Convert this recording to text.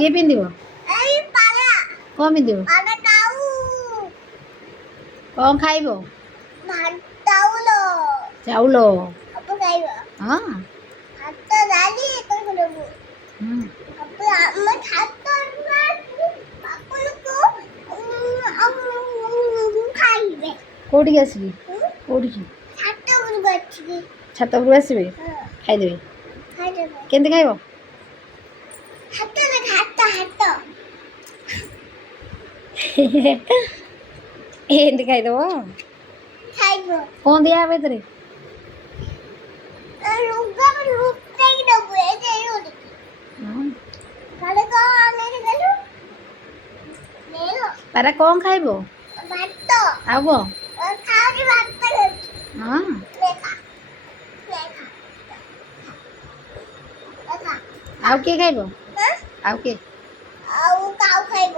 କିଏ ପିନ୍ଧିବ? ଏଇ ପାରା କ'ଣ ପିନ୍ଧିବ? ପାରା କାଉ କ'ଣ ଖାଇବ? ଚାଉଳ ଚାଉଳ। ସବୁ ଖାଇବ। ହଁ। ଭାତ ଡାଲି କଣ କରିବୁ? ଆମେ ଭାତ ବାପୁକୁ ଖାଇବେ। କୋଉଠିକି ଆସିବି? କୋଉଠିକି? ଛାତ ଉପରକୁ ଆସିବି। ଛାତ ଉପରକୁ ଆସିବେ? ଖାଇଦେବେ। ଖାଇଦେବେ। କେମିତି ଖାଇବ? ହାତରେ ହାତ ଏମିତି ଖାଇଦେବ? ଖାଇବ। କ'ଣ ଦିଆହବ ଏଥିରେ? ପାରା କ'ଣ ଖାଇବ? ଭାତ। ଆଉ କ'ଣ? ଖାଉଛି ଭାତ ଖାଉଛି। ହଁ। ଦେଖା। ଆଉ କିଏ ଖାଇବ? ହାଁ? ଆଉ କିଏ? ଆଉ କାଉ ଖାଇବ।